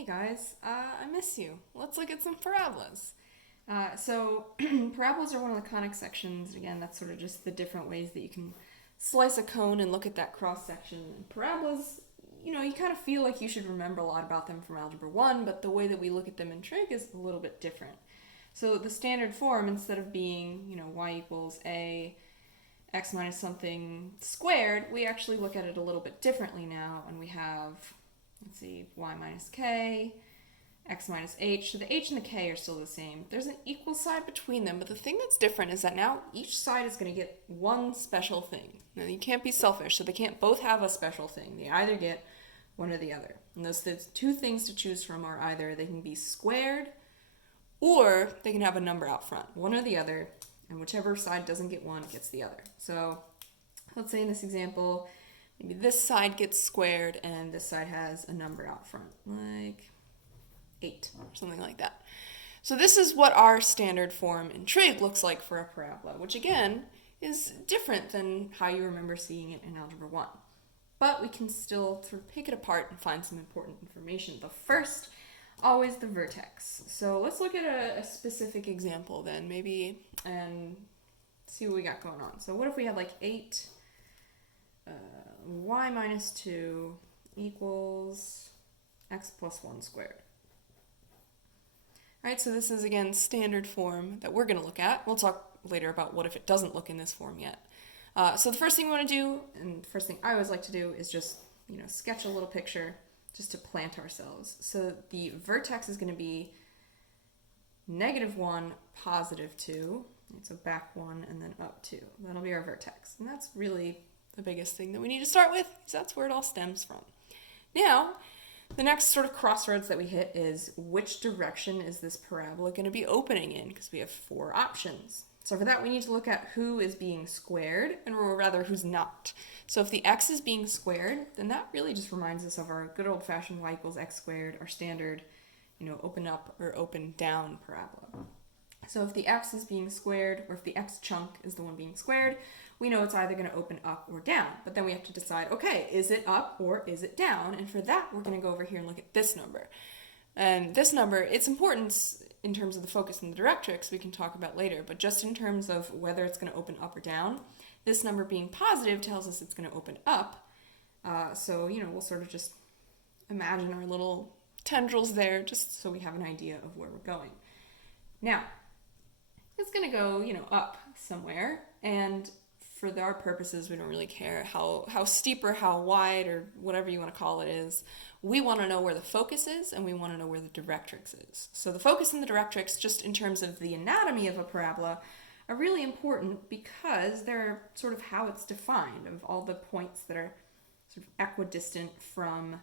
Hey guys, I miss you. Let's look at some parabolas. So parabolas are one of the conic sections. Again, that's sort of just the different ways that you can slice a cone and look at that cross section. And parabolas, you kind of feel like you should remember a lot about them from Algebra 1, but the way that we look at them in trig is a little bit different. So the standard form, instead of being, y equals a x minus something squared, we actually look at it a little bit differently now, and we have, let's see, y minus k, x minus h. So the h and the k are still the same. There's an equal side between them, but the thing that's different is that now each side is going to get one special thing. Now, you can't be selfish, so they can't both have a special thing. They either get one or the other. And those two things to choose from are either they can be squared or they can have a number out front, one or the other, and whichever side doesn't get one gets the other. So let's say in this example, maybe this side gets squared and this side has a number out front, like 8 or something like that. So this is what our standard form in trig looks like for a parabola, which again is different than how you remember seeing it in Algebra 1. But we can still sort of pick it apart and find some important information. The first, always the vertex. So let's look at a specific example then, maybe, and see what we got going on. So what if we had like 8 y minus 2 equals x plus 1 squared. All right, so this is, again, standard form that we're going to look at. We'll talk later about what if it doesn't look in this form yet. So the first thing we want to do, and the first thing I always like to do, is just, sketch a little picture just to plant ourselves. So the vertex is going to be -1, +2. So back 1 and then up 2. That'll be our vertex. And that's really the biggest thing that we need to start with, because that's where it all stems from. Now, the next sort of crossroads that we hit is which direction is this parabola going to be opening in, because we have 4 options. So for that, we need to look at who is being squared, or rather who's not. So if the x is being squared, then that really just reminds us of our good old-fashioned y equals x squared, our standard, open up or open down parabola. So if the x is being squared, or if the x chunk is the one being squared, we know it's either going to open up or down. But then we have to decide, okay, is it up or is it down? And for that, we're going to go over here and look at this number. And this number, its importance in terms of the focus and the directrix, we can talk about later. But just in terms of whether it's going to open up or down, this number being positive tells us it's going to open up. So, we'll sort of just imagine our little tendrils there just so we have an idea of where we're going. Now, it's going to go, up somewhere, and for our purposes, we don't really care how steep or how wide or whatever you want to call it is. We want to know where the focus is, and we want to know where the directrix is. So the focus and the directrix, just in terms of the anatomy of a parabola, are really important because they're sort of how it's defined, of all the points that are sort of equidistant from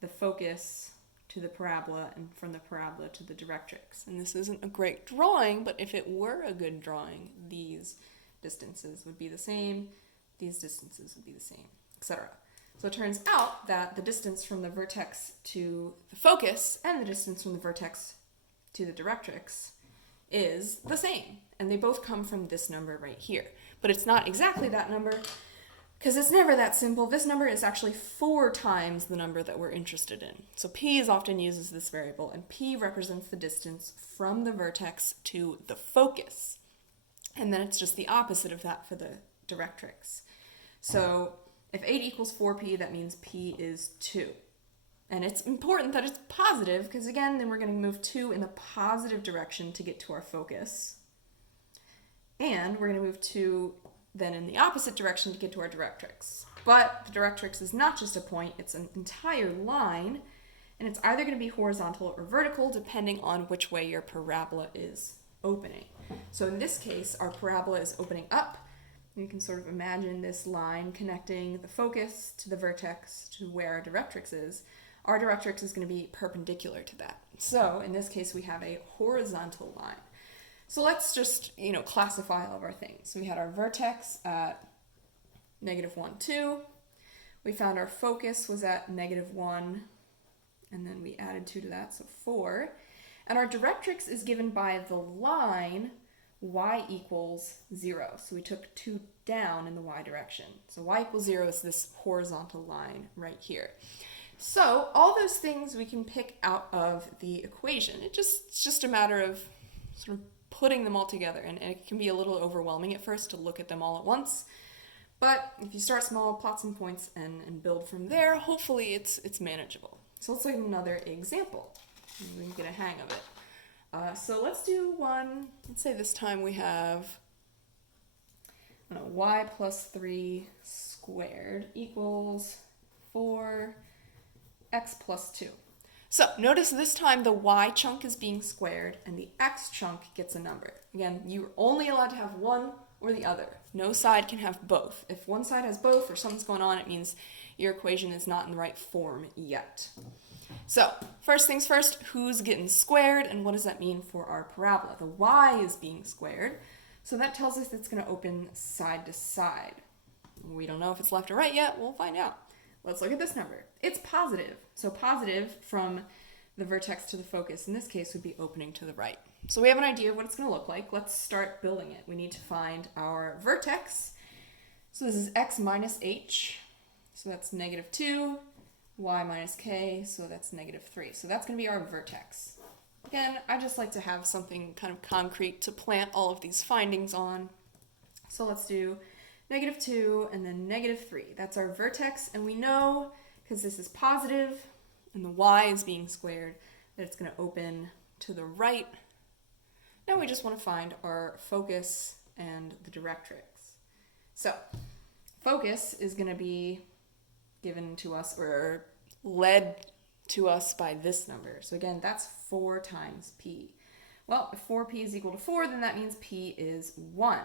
the focus to the parabola and from the parabola to the directrix. And this isn't a great drawing, but if it were a good drawing, these distances would be the same, these distances would be the same, etc. So it turns out that the distance from the vertex to the focus and the distance from the vertex to the directrix is the same. And they both come from this number right here. But it's not exactly that number, because it's never that simple. This number is actually 4 times the number that we're interested in. So p is often used as this variable, and p represents the distance from the vertex to the focus. And then it's just the opposite of that for the directrix. So if 8 equals 4p, that means p is 2. And it's important that it's positive, because again, then we're going to move 2 in the positive direction to get to our focus. And we're going to move 2 then in the opposite direction to get to our directrix. But the directrix is not just a point, it's an entire line, and it's either going to be horizontal or vertical depending on which way your parabola is opening. So in this case, our parabola is opening up. You can sort of imagine this line connecting the focus to the vertex to where our directrix is. Our directrix is going to be perpendicular to that. So in this case, we have a horizontal line. So let's just, classify all of our things. So we had our vertex at -1, 2. We found our focus was at -1, and then we added 2 to that, so 4. And our directrix is given by the line y equals 0. So we took 2 down in the y direction. So y equals 0 is this horizontal line right here. So all those things we can pick out of the equation. It's just a matter of sort of putting them all together, and it can be a little overwhelming at first to look at them all at once. But if you start small, plot some points, and build from there, hopefully it's manageable. So let's look at another example, and we can get a hang of it. So let's do one. Let's say this time we have y plus 3 squared equals 4x plus 2. So notice this time the y chunk is being squared and the x chunk gets a number. Again, you're only allowed to have one or the other. No side can have both. If one side has both or something's going on, it means your equation is not in the right form yet. So first things first, who's getting squared and what does that mean for our parabola? The y is being squared, so that tells us it's going to open side to side. We don't know if it's left or right yet. We'll find out. Let's look at this number. It's positive. So positive from the vertex to the focus in this case would be opening to the right. So we have an idea of what it's going to look like. Let's start building it. We need to find our vertex. So this is x minus h. So that's negative 2. Y minus k. So that's negative 3. So that's going to be our vertex. Again, I just like to have something kind of concrete to plant all of these findings on. So let's do negative 2 and then negative 3. That's our vertex, and we know, because this is positive and the y is being squared, that it's going to open to the right. Now we just want to find our focus and the directrix. So focus is going to be given to us or led to us by this number. So again, that's 4 times p. Well, if 4p is equal to 4, then that means p is 1.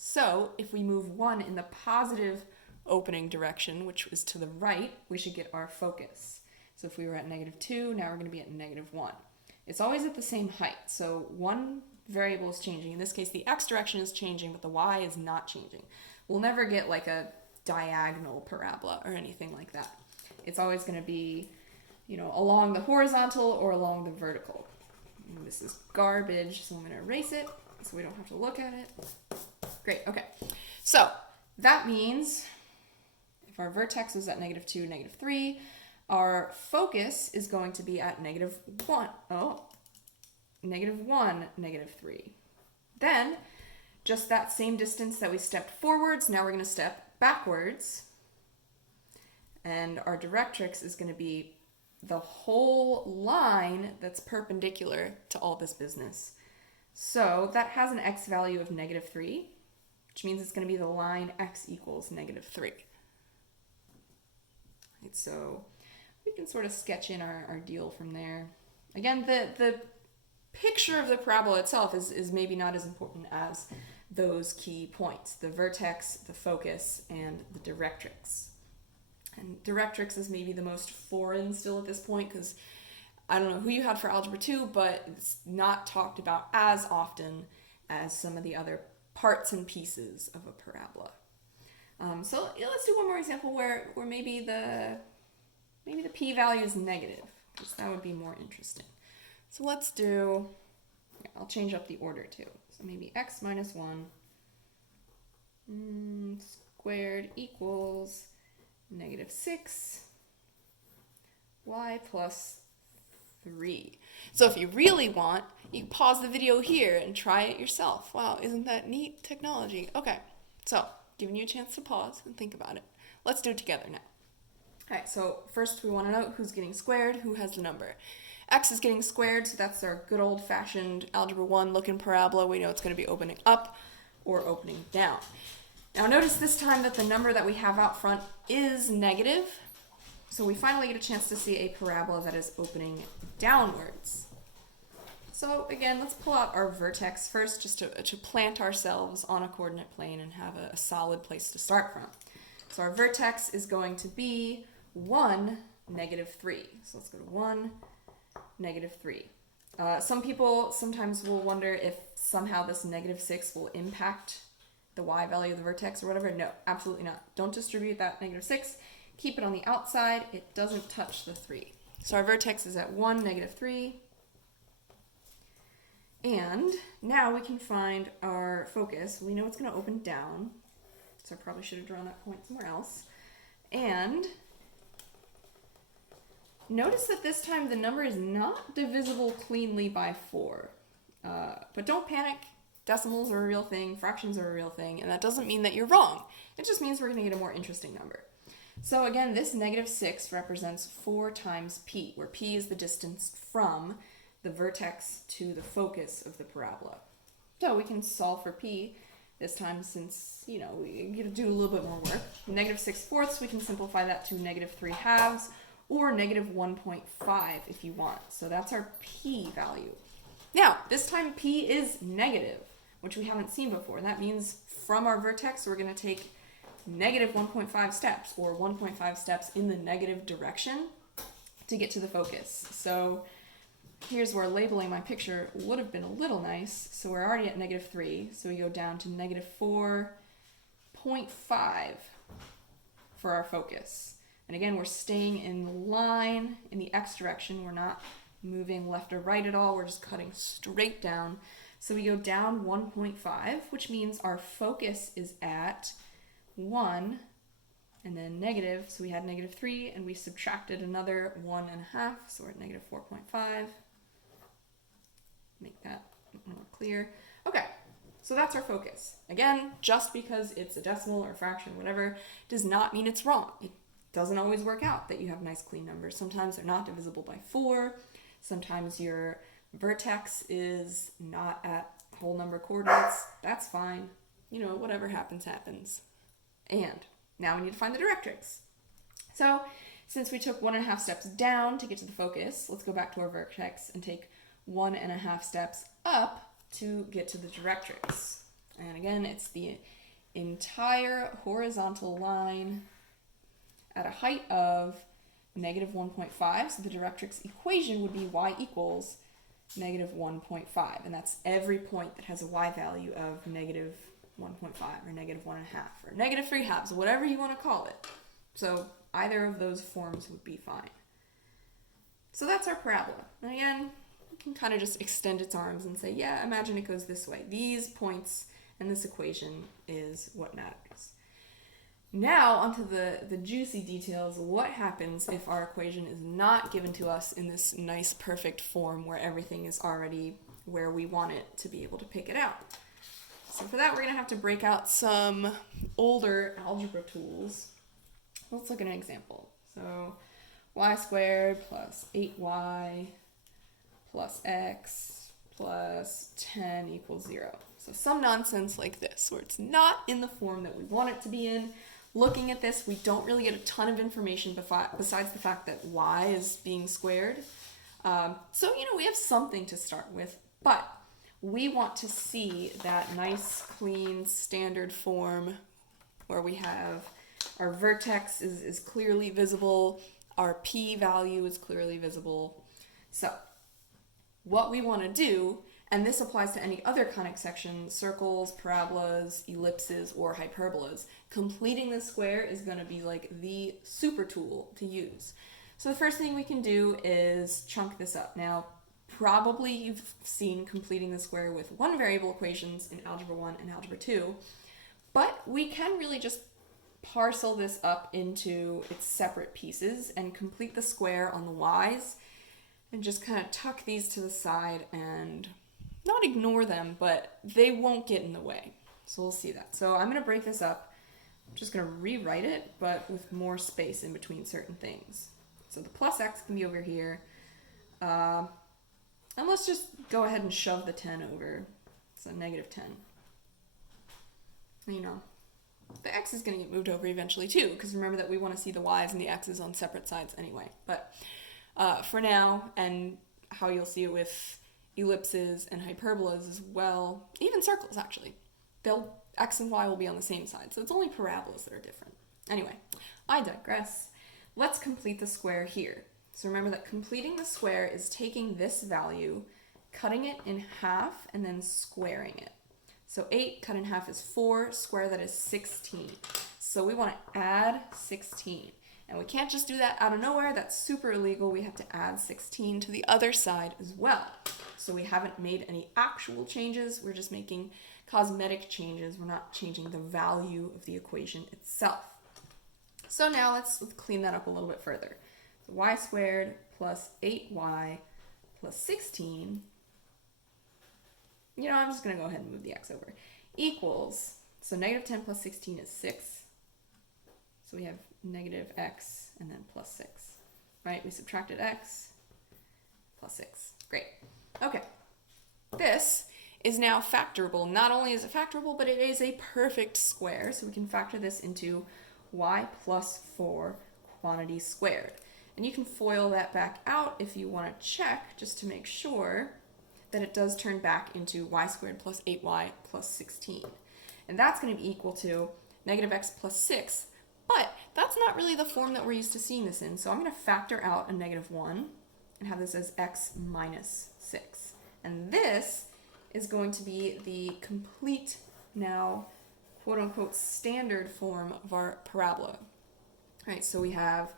So if we move 1 in the positive opening direction, which is to the right, we should get our focus. So if we were at negative 2, now we're going to be at negative 1. It's always at the same height, so one variable is changing. In this case, the x direction is changing, but the y is not changing. We'll never get like a diagonal parabola or anything like that. It's always going to be, along the horizontal or along the vertical. And this is garbage, so I'm going to erase it so we don't have to look at it. Great, okay. So that means if our vertex was at negative 2, negative 3, our focus is going to be at negative 1. Oh, negative 1, negative 3. Then, just that same distance that we stepped forwards, now we're going to step backwards. And our directrix is going to be the whole line that's perpendicular to all this business. So that has an x value of negative 3, which means it's going to be the line x equals negative 3. Right, so we can sort of sketch in our deal from there. Again, the picture of the parabola itself is maybe not as important as those key points: the vertex, the focus, and the directrix. And directrix is maybe the most foreign still at this point, because I don't know who you had for Algebra 2, but it's not talked about as often as some of the other parts and pieces of a parabola. So let's do one more example where maybe the p-value is negative, because that would be more interesting. So let's do, I'll change up the order too. So maybe x minus 1 squared equals negative 6 y plus 3. So if you really want, you can pause the video here and try it yourself. Wow, isn't that neat technology? Okay, so giving you a chance to pause and think about it. Let's do it together now. All right, so first we want to know who's getting squared, who has the number. X is getting squared, so that's our good old-fashioned Algebra 1 looking parabola. We know it's going to be opening up or opening down. Now notice this time that the number that we have out front is negative, so we finally get a chance to see a parabola that is opening downwards. So again, let's pull out our vertex first, just to plant ourselves on a coordinate plane and have a solid place to start from. So our vertex is going to be 1, negative 3. So let's go to 1, negative 3. Some people sometimes will wonder if somehow this negative 6 will impact the y value of the vertex or whatever. No, absolutely not. Don't distribute that negative 6. Keep it on the outside. It doesn't touch the 3. So our vertex is at 1, negative 3. And now we can find our focus. We know it's going to open down, so I probably should have drawn that point somewhere else. And notice that this time the number is not divisible cleanly by 4. But don't panic. Decimals are a real thing, fractions are a real thing, and that doesn't mean that you're wrong. It just means we're going to get a more interesting number. So again, this -6 represents 4 times p, where p is the distance from the vertex to the focus of the parabola. So we can solve for p this time, since, you know, we get to do a little bit more work. -6/4, we can simplify that to -3/2, or -1.5 if you want. So that's our p value. Now, this time p is negative, which we haven't seen before. That means from our vertex, we're going to take -1.5 steps, or 1.5 steps in the negative direction to get to the focus. So here's where labeling my picture would have been a little nice. So we're already at -3, so we go down to -4.5 for our focus. And again, we're staying in line in the x direction. We're not moving left or right at all. We're just cutting straight down. So we go down 1.5, which means our focus is at 1 and then negative. So we had -3 and we subtracted another 1.5. So we're at -4.5. Make that more clear. Okay, so that's our focus. Again, just because it's a decimal or a fraction, whatever, does not mean it's wrong. It doesn't always work out that you have nice clean numbers. Sometimes they're not divisible by 4. Sometimes your vertex is not at whole number coordinates. That's fine. You know, whatever happens, happens. And now we need to find the directrix. So since we took 1.5 steps down to get to the focus, let's go back to our vertex and take 1.5 steps up to get to the directrix. And again, it's the entire horizontal line at a height of -1.5. So the directrix equation would be y equals -1.5. And that's every point that has a y value of -1.5 or -1.5 or -3/2, whatever you want to call it. So either of those forms would be fine. So that's our parabola. And again, you can kind of just extend its arms and say, yeah, imagine it goes this way. These points and this equation is what matters. Now onto the juicy details. What happens if our equation is not given to us in this nice perfect form where everything is already where we want it to be able to pick it out? So for that, we're going to have to break out some older algebra tools. Let's look at an example. So y² plus 8y plus x plus 10 equals 0. So some nonsense like this, where it's not in the form that we want it to be in. Looking at this, we don't really get a ton of information besides the fact that y is being squared. So, you know, we have something to start with, but we want to see that nice, clean, standard form where we have our vertex is clearly visible, our p value is clearly visible. So what we want to do, and this applies to any other conic section, circles, parabolas, ellipses, or hyperbolas, completing the square is going to be like the super tool to use. So the first thing we can do is chunk this up. Now, probably you've seen completing the square with one variable equations in Algebra 1 and Algebra 2, but we can really just parcel this up into its separate pieces and complete the square on the y's and just kind of tuck these to the side and not ignore them, but they won't get in the way. So we'll see that. So I'm going to break this up. I'm just going to rewrite it, but with more space in between certain things. So the plus x can be over here. And let's just go ahead and shove the 10 over. So -10. You know, the x is going to get moved over eventually too, because remember that we want to see the y's and the x's on separate sides anyway. But for now, and how you'll see it with ellipses and hyperbolas as well, even circles actually, x and y will be on the same side, so it's only parabolas that are different. Anyway, I digress. Let's complete the square here. So remember that completing the square is taking this value, cutting it in half, and then squaring it. So 8 cut in half is 4, square that is 16. So we want to add 16. And we can't just do that out of nowhere. That's super illegal. We have to add 16 to the other side as well. So we haven't made any actual changes. We're just making cosmetic changes. We're not changing the value of the equation itself. So now let's clean that up a little bit further. So y squared plus 8y plus 16, I'm just going to go ahead and move the x over, equals, so negative 10 plus 16 is 6. So we have negative x and then plus 6, right? We subtracted x plus 6. Great. Okay. This is now factorable. Not only is it factorable, but it is a perfect square. So we can factor this into y plus 4 quantity squared. And you can FOIL that back out if you want to check, just to make sure that it does turn back into y squared plus 8y plus 16. And that's going to be equal to negative x plus 6. But that's not really the form that we're used to seeing this in. So I'm going to factor out a negative 1 and have this as x minus 6. And this is going to be the complete, now, quote-unquote, standard form of our parabola. All right, so we have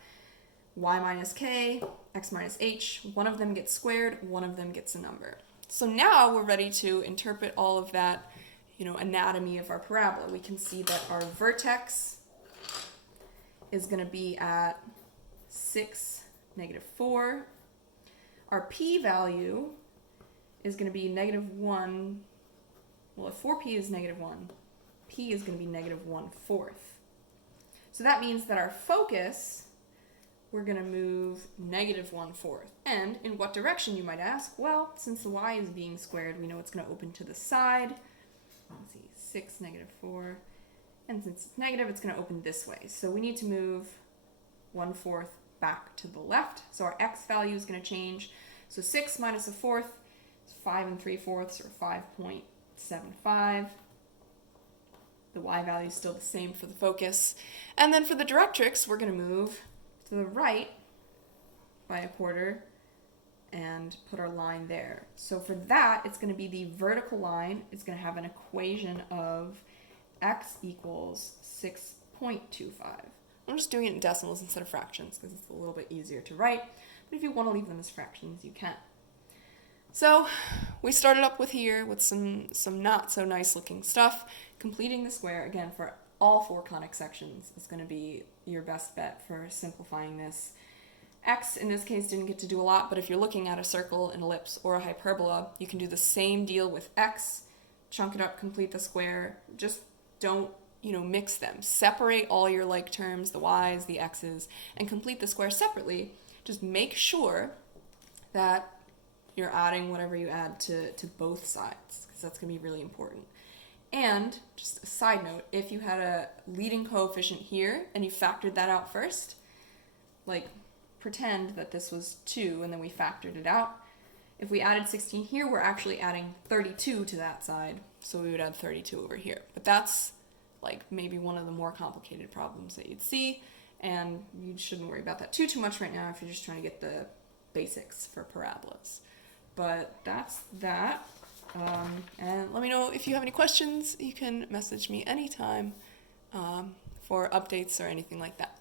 y minus k, x minus h. One of them gets squared, one of them gets a number. So now we're ready to interpret all of that, anatomy of our parabola. We can see that our vertex is going to be at 6, negative 4. Our p-value is going to be negative 1. Well, if 4p is negative 1, p is going to be negative 1/4. So that means that our focus, we're going to move negative 1/4. And in what direction, you might ask? Well, since the y is being squared, we know it's going to open to the side. Let's see, 6, negative 4. And since it's negative, it's going to open this way. So we need to move 1/4 back to the left. So our x value is going to change. So 6 minus 1/4 is 5 3/4, or 5.75. The y value is still the same for the focus. And then for the directrix, we're going to move to the right by 1/4 and put our line there. So for that, it's going to be the vertical line. It's going to have an equation of x equals 6.25. I'm just doing it in decimals instead of fractions because it's a little bit easier to write. But if you want to leave them as fractions, you can. So we started up with here with some not so nice looking stuff. Completing the square, again, for all 4 conic sections is going to be your best bet for simplifying this. X, in this case, didn't get to do a lot, but if you're looking at a circle, an ellipse, or a hyperbola, you can do the same deal with x, chunk it up, complete the square. Just don't, mix them. Separate all your like terms, the y's, the x's, and complete the square separately. Just make sure that you're adding whatever you add to both sides, because that's going to be really important. And just a side note, if you had a leading coefficient here and you factored that out first, like pretend that this was 2 and then we factored it out. If we added 16 here, we're actually adding 32 to that side, so we would add 32 over here. But that's like maybe one of the more complicated problems that you'd see, and you shouldn't worry about that too much right now if you're just trying to get the basics for parabolas. But that's that. And let me know if you have any questions. You can message me anytime for updates or anything like that.